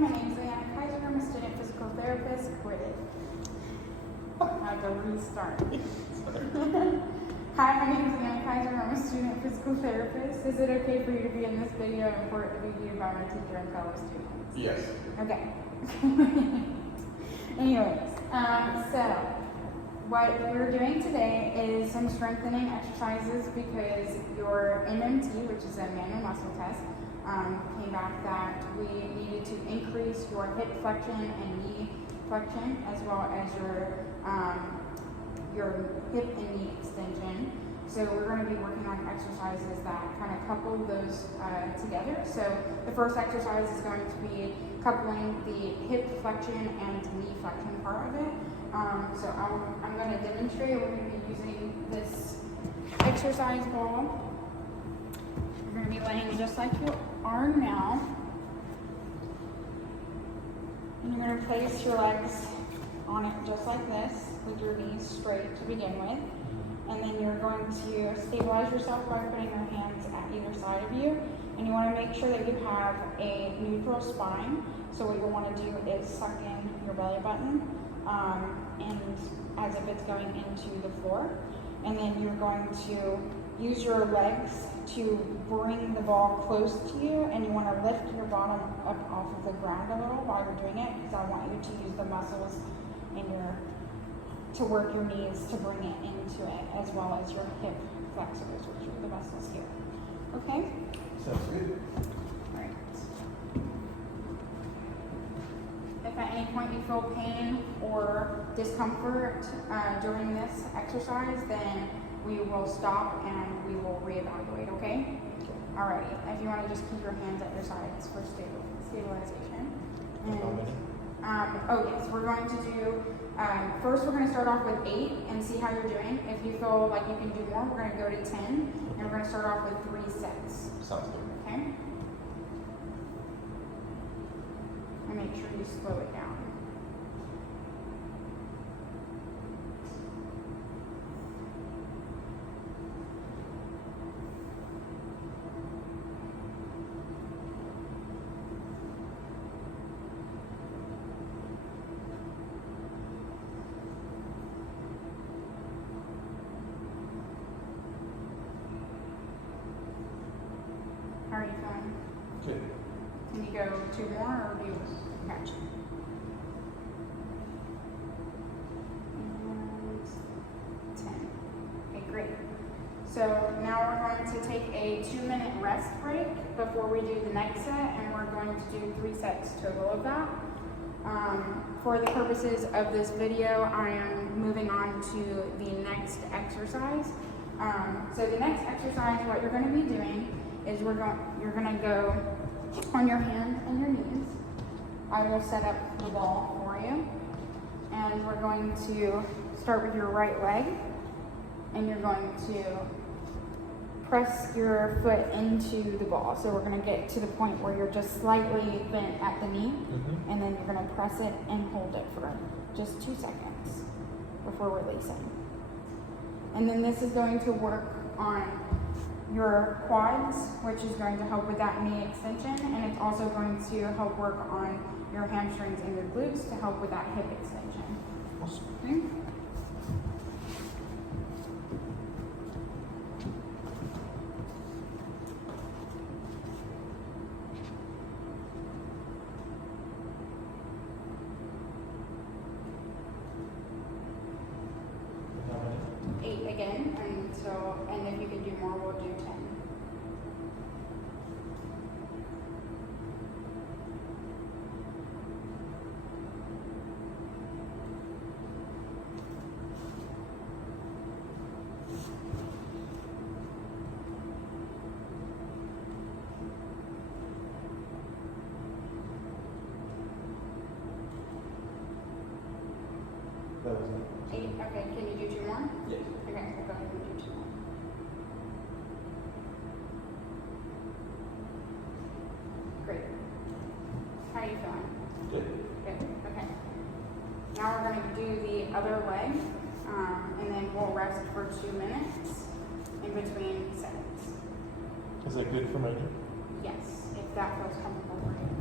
my name is Leanna Kaiser. I'm a student physical therapist. Quit. I have to restart. Hi, my name is Leanna Kaiser. I'm a student physical therapist. Is it okay for you to be in this video and for it to be viewed by my teacher and fellow students? Yes. Okay. Anyways, so what we're doing today is some strengthening exercises because your MMT, which is a manual muscle test, came back that we needed to increase your hip flexion and knee flexion as well as your hip and knee extension. So we're going to be working on exercises that kind of couple those together. So the first exercise is going to be coupling the hip flexion and knee flexion part of it. So I'm going to demonstrate. We're going to be using this exercise ball. You're going to be laying just like you are now. And you're going to place your legs on it just like this with your knees straight to begin with. And then you're going to stabilize yourself by putting your hands at either side of you. And you want to make sure that you have a neutral spine. So what you'll want to do is suck in your belly button and as if it's going into the floor. And then you're going to use your legs to bring the ball close to you, and you want to lift your bottom up off of the ground a little while you're doing it, because I want you to use the muscles to work your knees to bring it into it, as well as your hip flexors, which are the muscles here. Okay? Sounds good. All right. If at any point you feel pain or discomfort during this exercise, then we will stop and we will reevaluate, okay? Alrighty, if you want to just keep your hands at your sides for stabilization. And, oh yes, we're going to do, first we're going to start off with 8 and see how you're doing. If you feel like you can do more, we're going to go to 10, and we're going to start off with 3 sets. Sounds good. Okay? And make sure you slow it down. How are you feeling? Good. Can you go 2 more or do you catch? And 10. Okay, great. So now we're going to take a 2-minute rest break before we do the next set, and we're going to do 3 sets total of that. For the purposes of this video, I am moving on to the next exercise. So the next exercise, what you're going to be doing is you're going to go on your hands and your knees. I will set up the ball for you. And we're going to start with your right leg. And you're going to press your foot into the ball. So we're going to get to the point where you're just slightly bent at the knee. And then you're going to press it and hold it for just 2 seconds before releasing. And then this is going to work on your quads, which is going to help with that knee extension, and it's also going to help work on your hamstrings and your glutes to help with that hip extension. Awesome. Okay? How many? 8 again and if you can do more, we'll do 10. That was 8, okay, can you do 2 more? it. Yes. Okay, so go ahead and do 2 more. Great. How are you feeling? Good. Good, okay. Now we're going to do the other leg, and then we'll rest for 2 minutes in between sets. Is that good for my knee? Yes, if that feels comfortable for you.